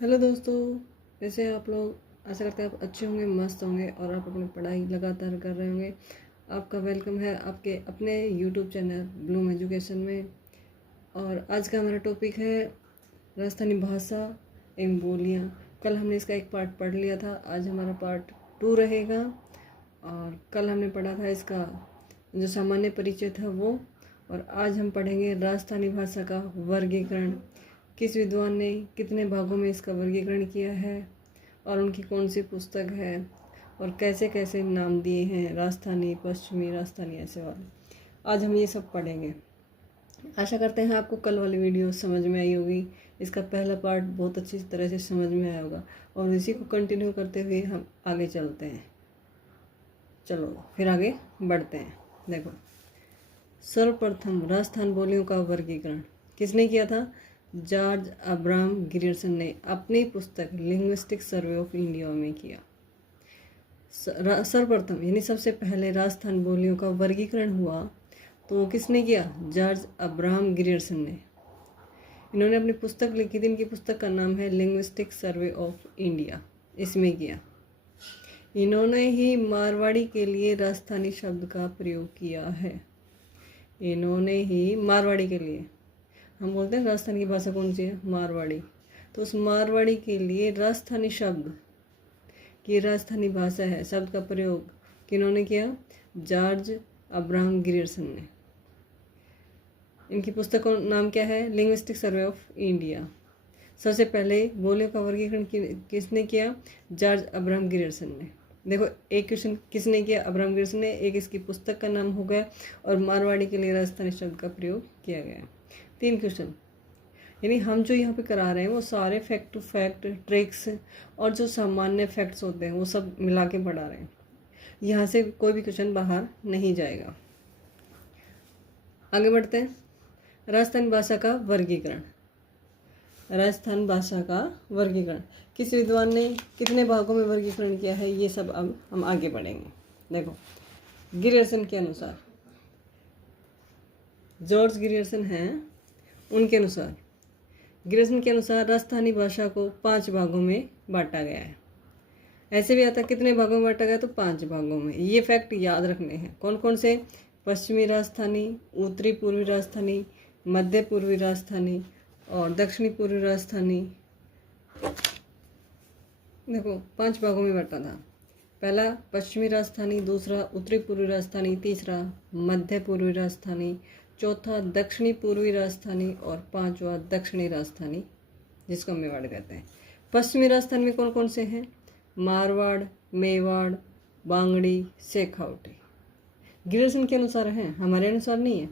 Hello दोस्तों, वैसे आप लोग आशा करते हैं आप अच्छे होंगे, मस्त होंगे और आप अपनी पढ़ाई लगातार कर रहे होंगे। आपका वेलकम है आपके अपने यूट्यूब चैनल ब्लूम एजुकेशन में। और आज का हमारा टॉपिक है राजस्थानी भाषा एवं बोलियाँ। कल हमने इसका एक पार्ट पढ़ लिया था, आज हमारा पार्ट 2 रहेगा। और कल हमने पढ़ा था इसका जो सामान्य परिचय था वो, और आज हम पढ़ेंगे राजस्थानी भाषा का वर्गीकरण। किस विद्वान ने कितने भागों में इसका वर्गीकरण किया है और उनकी कौन सी पुस्तक है और कैसे कैसे नाम दिए हैं, राजस्थानी, पश्चिमी, राजस्थानी, ऐसे वाले। आज हम ये सब पढ़ेंगे। आशा करते हैं आपको कल वाली वीडियो समझ में आई होगी। इसका पहला पार्ट बहुत अच्छी तरह से समझ में आया होगा और इसी को कंटिन्यू करते हुए हम आगे चलते हैं। चलो फिर आगे बढ़ते हैं। देखो, सर्वप्रथम राजस्थान बोलियों का वर्गीकरण किसने किया था? जॉर्ज अब्राहम ग्रियर्सन ने अपनी पुस्तक लिंग्विस्टिक सर्वे ऑफ इंडिया में किया। सर्वप्रथम यानी सबसे पहले राजस्थान बोलियों का वर्गीकरण हुआ तो वो किसने किया? जॉर्ज अब्राहम ग्रियर्सन ने। इन्होंने अपनी पुस्तक लिखी थी, इनकी पुस्तक का नाम है लिंग्विस्टिक सर्वे ऑफ इंडिया, इसमें किया। इन्होंने ही मारवाड़ी के लिए राजस्थानी शब्द का प्रयोग किया है। इन्होंने ही मारवाड़ी के लिए, हम बोलते हैं राजस्थान की भाषा कौन सी है? मारवाड़ी। तो उस मारवाड़ी के लिए राजस्थानी शब्द की राजस्थानी भाषा है, शब्द का प्रयोग किन्होंने किया? जॉर्ज अब्राहम ग्रियर्सन ने। इनकी पुस्तक का नाम क्या है? Linguistic survey of India. सबसे पहले बोलियों का वर्गीकरण किसने किया? जॉर्ज अब्राहम ग्रियर्सन ने। देखो, एक क्वेश्चन किसने किया? अब्राहम ग्रियर्सन ने। एक इसकी पुस्तक का नाम हो गया और मारवाड़ी के लिए राजस्थानी शब्द का प्रयोग किया गया। 3 क्वेश्चन, यानी हम जो यहाँ पे करा रहे हैं वो सारे फैक्ट टू फैक्ट, ट्रिक्स और जो सामान्य फैक्ट्स होते हैं वो सब मिला के पढ़ा रहे हैं। यहाँ से कोई भी क्वेश्चन बाहर नहीं जाएगा। आगे बढ़ते हैं। राजस्थानी भाषा का वर्गीकरण। राजस्थान भाषा का वर्गीकरण किस विद्वान ने कितने भागों में वर्गीकरण किया है, ये सब अब हम आगे बढ़ेंगे। देखो, ग्रियर्सन के अनुसार, जॉर्ज ग्रियर्सन हैं, उनके अनुसार, ग्रियर्सन के अनुसार राजस्थानी भाषा को 5 भागों में बांटा गया है। ऐसे भी आता है कितने भागों में बांटा गया? तो 5 भागों में। ये फैक्ट याद रखने हैं। कौन कौन से? पश्चिमी राजस्थानी, उत्तरी पूर्वी राजस्थानी, मध्य पूर्वी राजस्थानी और दक्षिणी पूर्वी राजस्थानी। देखो, 5 भागों में बांटा था। पहला पश्चिमी राजस्थानी, दूसरा उत्तरी पूर्वी राजस्थानी, तीसरा मध्य पूर्वी राजस्थानी, चौथा दक्षिणी पूर्वी राजस्थानी और 5वां दक्षिणी राजस्थानी, जिसको मेवाड़ कहते हैं। पश्चिमी राजस्थान में कौन कौन से हैं? मारवाड़, मेवाड़, बांगड़ी, शेखावटी। ग्रियर्सन के अनुसार हैं, हमारे अनुसार नहीं है।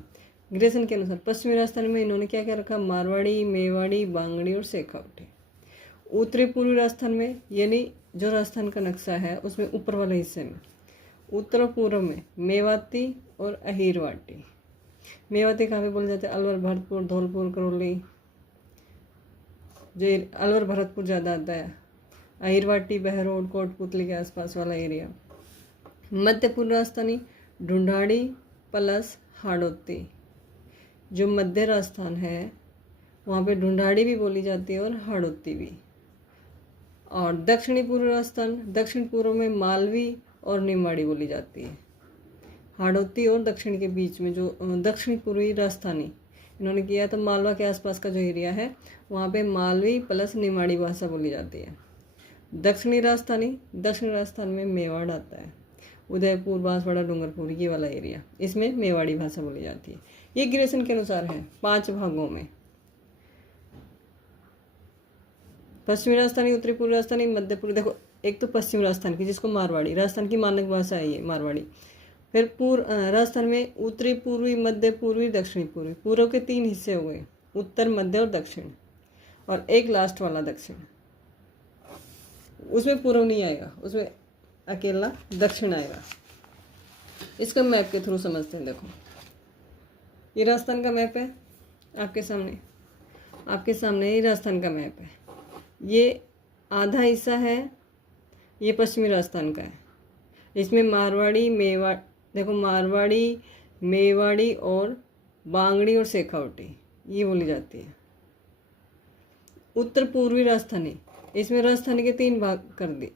ग्रियर्सन के अनुसार पश्चिमी राजस्थान में इन्होंने क्या क्या रखा? मारवाड़ी, मेवाड़ी, बांगड़ी और शेखावटी। उत्तरी पूर्वी राजस्थान में, यानी जो राजस्थान का नक्शा है उसमें ऊपर वाले हिस्से में, उत्तर पूर्व में मेवाती और अहिरवाटी। मेवाती कहाँ पे बोले जाते हैं? अलवर, भरतपुर, धौलपुर, करौली, जो अलवर भरतपुर ज़्यादा आता है। अहिरवाटी बहरोड, कोटपुतली के आसपास वाला एरिया। मध्य पूर्व राजस्थानी ढूंढाड़ी प्लस हाड़ौती। जो मध्य राजस्थान है वहाँ पे ढूंढाड़ी भी बोली जाती है और हाड़ौती भी। और दक्षिणी पूर्व राजस्थान, दक्षिण पूर्व में मालवी और निमाड़ी बोली जाती है। हाड़ौती और दक्षिण के बीच में जो दक्षिणी पूर्वी राजस्थानी इन्होंने किया, तो मालवा के आसपास का जो एरिया है वहाँ पे मालवी प्लस निमाड़ी भाषा बोली जाती है। दक्षिणी राजस्थानी, दक्षिण राजस्थान में मेवाड़ आता है। उदयपुर, बांसवाड़ा, डूंगरपुर, ये वाला एरिया, इसमें मेवाड़ी भाषा बोली जाती है। ये ग्रियर्सन के अनुसार है 5 भागों में। पश्चिमी राजस्थानी, उत्तरी पूर्वी राजस्थानी, मध्य पूर्वी। देखो, एक तो पश्चिम राजस्थान की, जिसको मारवाड़ी, राजस्थान की मानक भाषा है ये मारवाड़ी। फिर राजस्थान में उत्तरी पूर्वी, मध्य पूर्वी, दक्षिणी पूर्वी। पूर्व के 3 हिस्से हो गए, उत्तर, मध्य और दक्षिण, और एक लास्ट वाला दक्षिण। उसमें पूर्व नहीं आएगा, उसमें अकेला दक्षिण आएगा। इसको मैप के थ्रू समझते हैं। देखो, ये राजस्थान का मैप है आपके सामने ये राजस्थान का मैप है। ये आधा हिस्सा है, ये पश्चिमी राजस्थान का है। इसमें मारवाड़ी, मेवाड़, देखो मारवाड़ी, मेवाड़ी और बांगड़ी और शेखावटी ये बोली जाती है। उत्तर पूर्वी राजस्थानी, इसमें राजस्थानी के 3 भाग कर दिए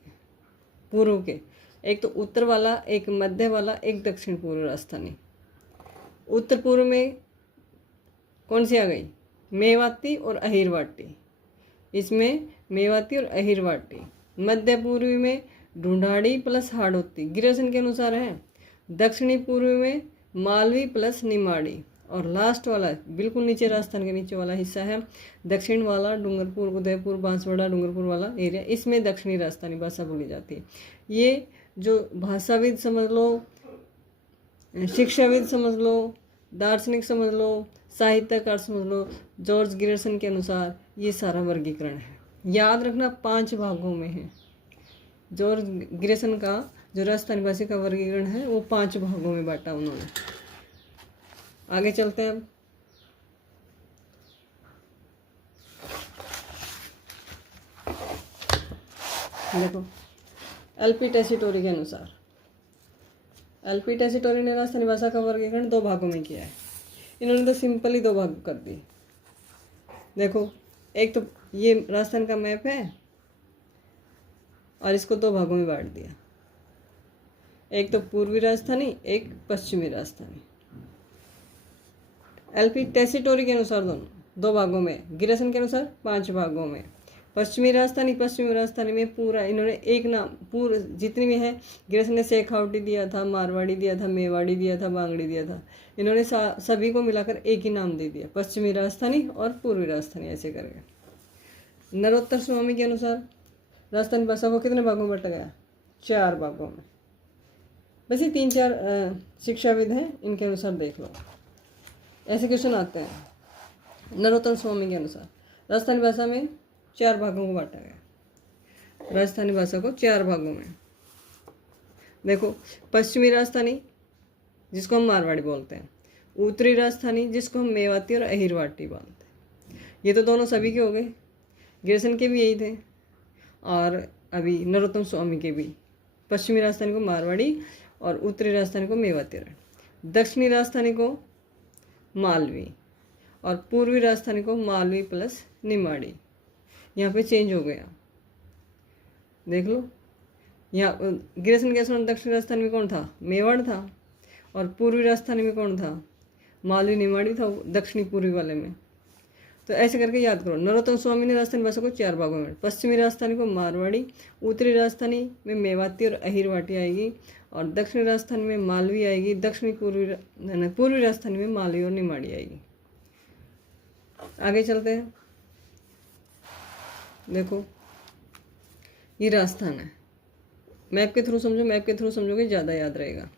पूर्व के, एक तो उत्तर वाला, एक मध्य वाला, एक दक्षिण पूर्व राजस्थानी। उत्तर पूर्व में कौन सी आ गई? मेवाती और अहिरवाटी। इसमें मेवाती और अहिरवाटी। मध्य पूर्वी में ढूंढाड़ी प्लस हाड़ौती गिरिजन के अनुसार है। दक्षिणी पूर्वी में मालवी प्लस निमाड़ी। और लास्ट वाला बिल्कुल नीचे राजस्थान के नीचे वाला हिस्सा है दक्षिण वाला, डूंगरपुर, उदयपुर, बांसवाड़ा, डूंगरपुर वाला एरिया, इसमें दक्षिणी राजस्थानी भाषा बोली जाती है। ये जो भाषाविद समझ लो, शिक्षाविद समझ लो, दार्शनिक समझ लो, साहित्यकार समझ लो, जॉर्ज गिरिसन के अनुसार ये सारा वर्गीकरण है। याद रखना 5 भागों में है। जॉर्ज गिरिसन का जो राजस्थानी भाषा का वर्गीकरण है वो 5 भागों में बांटा उन्होंने। आगे चलते हैं अब। देखो एलपी टेसीटोरी के अनुसार, एलपी टेसीटोरी ने राजस्थानी भाषा का वर्गीकरण 2 भागों में किया है। इन्होंने तो सिंपल ही 2 भाग कर दिए। देखो एक तो ये राजस्थान का मैप है और इसको 2 भागों में बांट दिया, एक तो पूर्वी राजस्थानी, एक पश्चिमी राजस्थानी। एलपी टेसीटोरी के अनुसार दोनों 2 भागों में, गिरिसन के अनुसार 5 भागों में। पश्चिमी राजस्थानी में पूरा इन्होंने एक नाम, पूरा जितनी भी है, गिरिसन ने शेखावटी दिया था, मारवाड़ी दिया था, मेवाड़ी दिया था, बांगड़ी दिया था, इन्होंने सभी को मिलाकर एक ही नाम दे दिया, पश्चिमी राजस्थानी और पूर्वी राजस्थानी, ऐसे करके। नरोत्तर स्वामी के अनुसार राजस्थानी भाषा को कितने भागों में बांटा गया? 4 भागों में। बस ये 3-4 शिक्षाविद हैं, इनके अनुसार देख लो, ऐसे क्वेश्चन आते हैं। नरोत्तम स्वामी के अनुसार राजस्थानी भाषा में 4 भागों को बांटा गया। राजस्थानी भाषा को 4 भागों में देखो, पश्चिमी राजस्थानी जिसको हम मारवाड़ी बोलते हैं, उत्तरी राजस्थानी जिसको हम मेवाती और अहिरवाटी बोलते हैं। ये तो दोनों सभी के हो गए, गिरिसन के भी यही थे और अभी नरोत्तम स्वामी के भी। पश्चिमी राजस्थानी को मारवाड़ी और उत्तरी राजस्थानी को मेवाती, दक्षिणी राजस्थानी को मालवी और पूर्वी राजस्थानी को मालवी प्लस निमाड़ी। यहाँ पे चेंज हो गया, देख लो। यहाँ गिरिसन के अनुसार दक्षिणी राजस्थानी में कौन था? मेवाड़ था। और पूर्वी राजस्थानी में कौन था? मालवी निमाड़ी था दक्षिणी पूर्वी वाले में। तो ऐसे करके याद करो। नरोत्तम स्वामी ने राजस्थानी भाषा को 4 भागों में, पश्चिमी राजस्थानी को मारवाड़ी, उत्तरी राजस्थानी में मेवाती और अहिरवाटी आएगी और दक्षिणी राजस्थान में मालवी आएगी, पूर्वी राजस्थानी में मालवी और निमाड़ी आएगी। आगे चलते हैं। देखो ये राजस्थान है, मैप के थ्रू समझो, मैप के थ्रू समझोगे ज़्यादा याद रहेगा।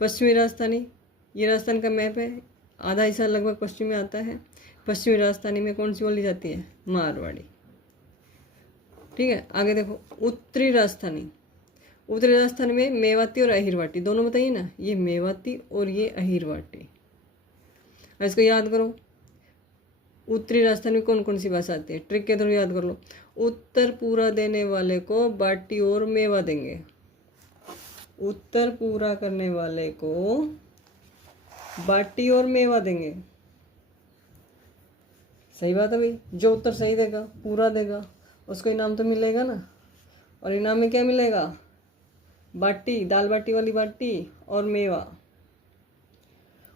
पश्चिमी राजस्थानी, ये राजस्थान का मैप है, आधा हिस्सा लगभग पश्चिम में आता है। पश्चिमी राजस्थानी में कौन सी बोली जाती है? मारवाड़ी। ठीक है, आगे देखो उत्तरी राजस्थानी। उत्तरी राजस्थान में मेवाती और अहिरवाटी दोनों बताइए ना, ये मेवाती और ये अहिरवाटी। इसको याद करो, उत्तरी राजस्थान में कौन कौन सी भाषा आती है? ट्रिक के थ्रू याद कर लो। उत्तर पूरा देने वाले को बाटी और मेवा देंगे, उत्तर पूरा करने वाले को बाटी और मेवा देंगे। सही बात है भाई, जो उत्तर सही देगा, पूरा देगा, उसको इनाम तो मिलेगा ना। और इनाम में क्या मिलेगा? बाटी, दाल बाटी वाली बाटी और मेवा।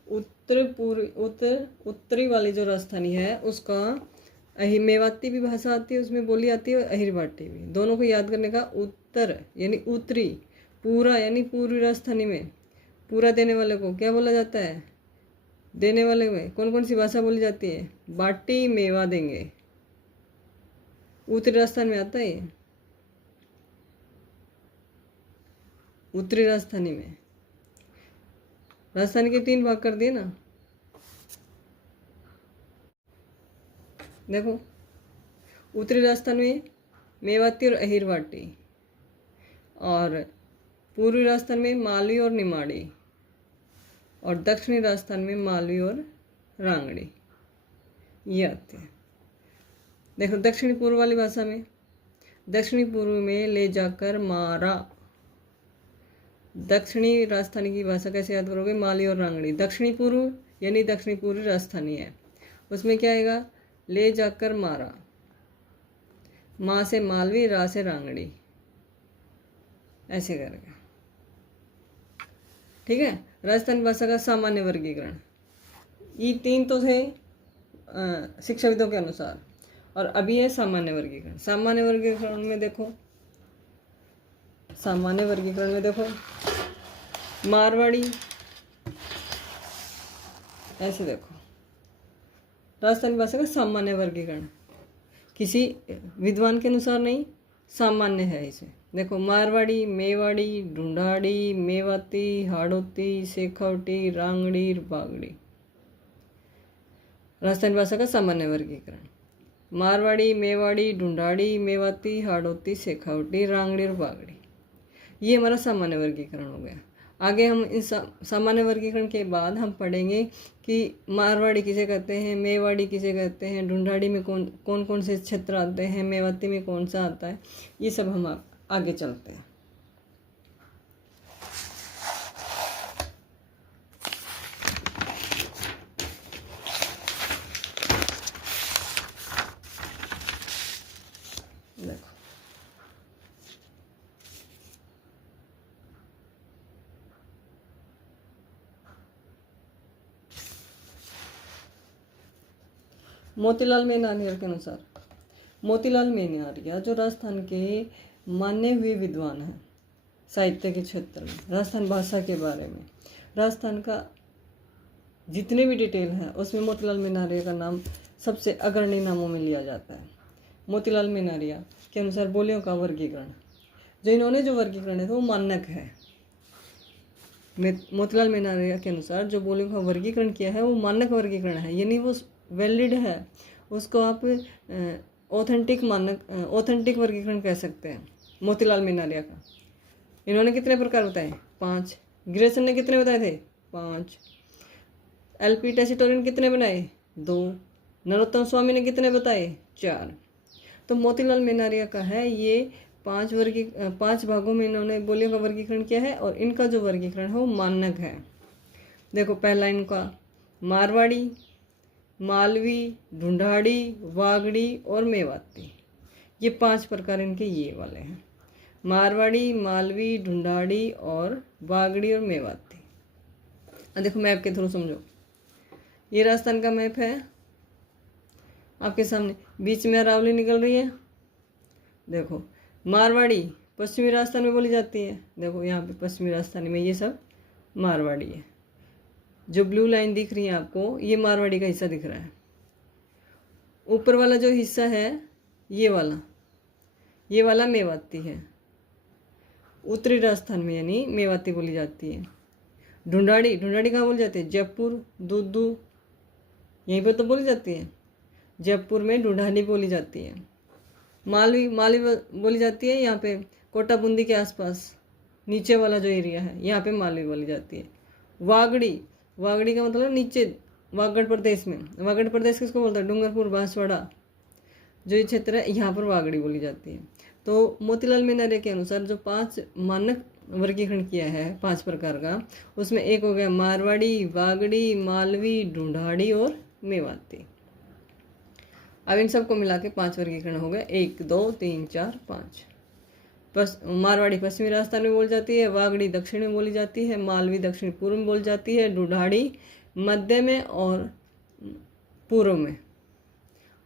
उत्तरी वाली जो राजस्थानी है उसका मेवाती भी भाषा आती है, उसमें बोली आती है, और अहिरवाटी भी। दोनों को याद करने का। उत्तर यानी उत्तरी, पूरा यानी पूर्वी राजस्थानी में पूरा देने वाले को क्या बोला जाता है? देने वाले में कौन कौन सी भाषा बोली जाती है? बाटी मेवा देंगे, उत्तरी राजस्थान में आता है। उत्तरी राजस्थानी में राजस्थान के 3 भाग कर दिए ना। देखो उत्तरी राजस्थान में मेवाती और अहिरवाटी, और पूर्वी राजस्थान में मालवी और निमाड़ी, और दक्षिणी राजस्थान में मालवी और रांगड़ी, ये आते हैं। देखो दक्षिणी पूर्व वाली भाषा में, दक्षिणी पूर्व में ले जाकर मारा। दक्षिणी राजस्थानी की भाषा कैसे याद करोगे? मालवी और रांगड़ी। दक्षिणी पूर्व यानी दक्षिणी पूर्वी राजस्थानी है, उसमें क्या आएगा? ले जाकर मारा। माँ से मालवी, रा से रांगड़ी, ऐसे करके। ठीक है। राजस्थानी भाषा का सामान्य वर्गीकरण, ये 3 तो थे शिक्षाविदों के अनुसार, और अभी है सामान्य वर्गीकरण। सामान्य वर्गीकरण में देखो, सामान्य वर्गीकरण में देखो, मारवाड़ी, ऐसे देखो, राजस्थानी भाषा का सामान्य वर्गीकरण, किसी विद्वान के अनुसार नहीं, सामान्य है इसे। देखो, मारवाड़ी, मेवाड़ी, ढूंढाड़ी, मेवाती, हाड़ौती, शेखावटी, रांगड़ी, बागड़ी, राजस्थानी भाषा का सामान्य वर्गीकरण। मारवाड़ी, मेवाड़ी, ढूंढाड़ी, मेवाती, हाड़ौती, शेखावटी, रांगड़ी और बागड़ी, ये हमारा सामान्य वर्गीकरण हो गया। आगे हम इस सामान्य वर्गीकरण के बाद हम पढ़ेंगे कि मारवाड़ी किसे कहते हैं, मेवाड़ी किसे कहते हैं, ढूंढाड़ी में कौन कौन से क्षेत्र आते हैं, मेवाती में कौन सा आता है, ये सब हम आगे चलते हैं। देखो, मोतीलाल मेनारिया के अनुसार, मोतीलाल मेनारिया जो राजस्थान के माने हुए विद्वान हैं साहित्य के क्षेत्र में, राजस्थान भाषा के बारे में, राजस्थान का जितने भी डिटेल है उसमें मोतीलाल मेनारिया का नाम सबसे अग्रणी नामों में लिया जाता है। मोतीलाल मेनारिया के अनुसार बोलियों का वर्गीकरण, जो इन्होंने जो वर्गीकरण है तो वो मानक है। मोतीलाल मेनारिया के अनुसार जो बोलियों का वर्गीकरण किया है वो मानक वर्गीकरण है, यानी वो वैलिड है, उसको आप ऑथेंटिक ऑथेंटिक वर्गीकरण कह सकते हैं। मोतीलाल मेनारिया का इन्होंने कितने प्रकार बताए? 5। ग्रेसन ने कितने बताए थे? 5। LP टेसिटोरियन ने कितने बनाए? 2। नरोत्तम स्वामी ने कितने बताए? 4। तो मोतीलाल मेनारिया का है ये 5 भागों में इन्होंने बोलियों का वर्गीकरण किया है, और इनका जो वर्गीकरण है वो मानक है। देखो, पहला इनका मारवाड़ी, मालवी, ढूंढाड़ी, वागड़ी और मेवाती, ये 5 प्रकार इनके ये वाले हैं। मारवाड़ी, मालवी, ढूंढाड़ी और वागड़ी और मेवाती। अब देखो मैप के थ्रू समझो, ये राजस्थान का मैप है आपके सामने, बीच में अरावली निकल रही है। देखो, मारवाड़ी पश्चिमी राजस्थान में बोली जाती है। देखो यहाँ पे पश्चिमी राजस्थानी में ये सब मारवाड़ी है। जो ब्लू लाइन दिख रही है आपको, ये मारवाड़ी का हिस्सा दिख रहा है। ऊपर वाला जो हिस्सा है ये वाला मेवाती है। उत्तरी राजस्थान में यानी मेवाती बोली जाती है। ढूंढाड़ी कहाँ बोली जाती है? जयपुर, दूदू, यहीं पर तो बोली जाती है। जयपुर में ढूंढाड़ी बोली जाती है। मालवी बोली जाती है यहाँ पे कोटा बूंदी के आसपास, नीचे वाला जो एरिया है यहाँ पे मालवी बोली जाती है। वागड़ी का मतलब नीचे वागड़ प्रदेश में। वागड़ प्रदेश किसको बोलता है? डूंगरपुर, बांसवाड़ा, जो ये क्षेत्र है यहाँ पर वागड़ी बोली जाती है। तो मोतीलाल मेनारिया के अनुसार जो 5 मानक वर्गीकरण किया है 5 प्रकार का, उसमें एक हो गया मारवाड़ी, वागड़ी, मालवी, ढूंढाड़ी और मेवाती। अब इन सबको मिला के 5 वर्गीकरण हो गए, 1 2 3 4 5। मारवाड़ी पश्चिमी राजस्थान में बोली जाती है, वागड़ी दक्षिण में बोली जाती है, मालवी दक्षिण पूर्व में बोली जाती है, ढूंढाड़ी मध्य में और पूर्व में,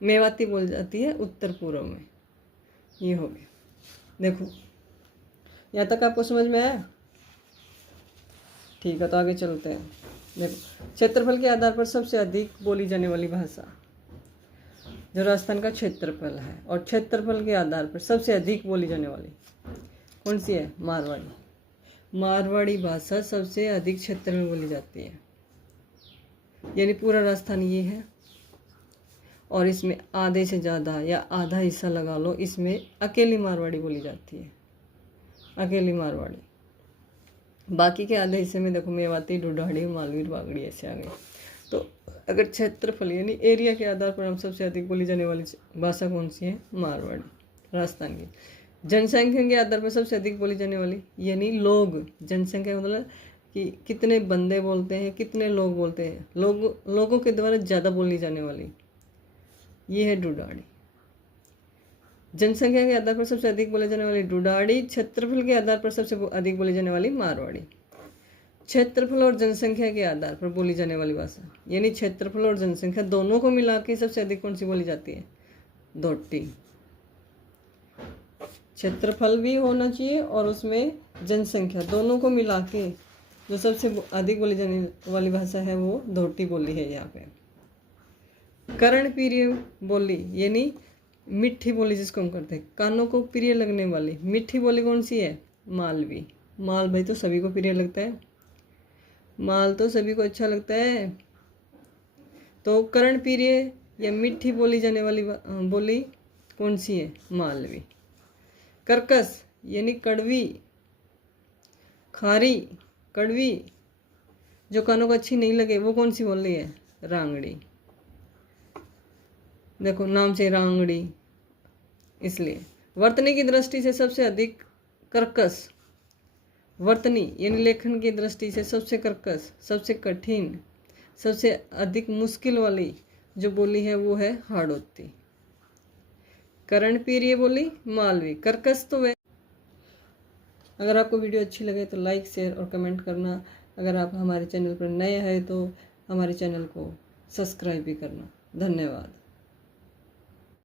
मेवाती बोली जाती है उत्तर पूर्व में। ये हो गया। देखो यहाँ तक आपको समझ में आया? ठीक है, तो आगे चलते हैं। देखो, क्षेत्रफल के आधार पर सबसे अधिक बोली जाने वाली भाषा, जो राजस्थान का क्षेत्रफल है, और क्षेत्रफल के आधार पर सबसे अधिक बोली जाने वाली कौन सी है? मारवाड़ी भाषा सबसे अधिक क्षेत्र में बोली जाती है, यानी पूरा राजस्थान ये है, और इसमें आधे से ज़्यादा या आधा हिस्सा लगा लो, इसमें अकेली मारवाड़ी बोली जाती है, अकेली मारवाड़ी। बाकी के आधे हिस्से में देखो मेवाती, ढूंढाड़ी, मालवी, वागड़ी ऐसे आ गए। तो अगर क्षेत्रफल यानी एरिया के आधार पर हम सबसे अधिक बोली जाने वाली भाषा कौन सी है? मारवाड़ी, राजस्थान की। जनसंख्या के आधार पर सबसे अधिक बोली जाने वाली, यानी लोग, जनसंख्या मतलब कि कितने बंदे बोलते हैं, कितने लोग बोलते हैं, लोगों के द्वारा ज़्यादा बोली जाने वाली, ये है ढूंढाड़ी। जनसंख्या के आधार पर सबसे अधिक बोले जाने वाली डुडाड़ी, क्षेत्रफल के आधार पर सबसे अधिक बोली जाने वाली मारवाड़ी। क्षेत्रफल और जनसंख्या के आधार पर बोली जाने वाली भाषा, यानी क्षेत्रफल और जनसंख्या दोनों को मिला के सबसे अधिक कौन सी बोली जाती है? धोटी। क्षेत्रफल भी होना चाहिए और उसमें जनसंख्या दोनों को मिला के जो सबसे अधिक बोली जाने वाली भाषा है वो धोटी बोली है। यहाँ पे कर्णप्रिय बोली यानी मीठी बोली जिसको हम करते हैं, कानों को प्रिय लगने वाली मीठी बोली कौन सी है? मालवी। माल भाई तो सभी को प्रिय लगता है, माल तो सभी को अच्छा लगता है। तो कर्णप्रिय या मीठी बोली जाने वाली बोली कौन सी है? मालवी। कर्कश यानी कड़वी, खारी, कड़वी, जो कानों को अच्छी नहीं लगे वो कौन सी बोली है? रांगड़ी। देखो नाम से रांगड़ी, इसलिए। वर्तनी की दृष्टि से सबसे अधिक कर्कश, वर्तनी यानी लेखन की दृष्टि से सबसे कर्कश, सबसे कठिन, सबसे अधिक मुश्किल वाली जो बोली है वो है हाड़ौती। कर्णप्रिय बोली मालवी, कर्कश तो वह। अगर आपको वीडियो अच्छी लगे तो लाइक, शेयर और कमेंट करना। अगर आप हमारे चैनल पर नए हैं तो हमारे चैनल को सब्सक्राइब भी करना। धन्यवाद।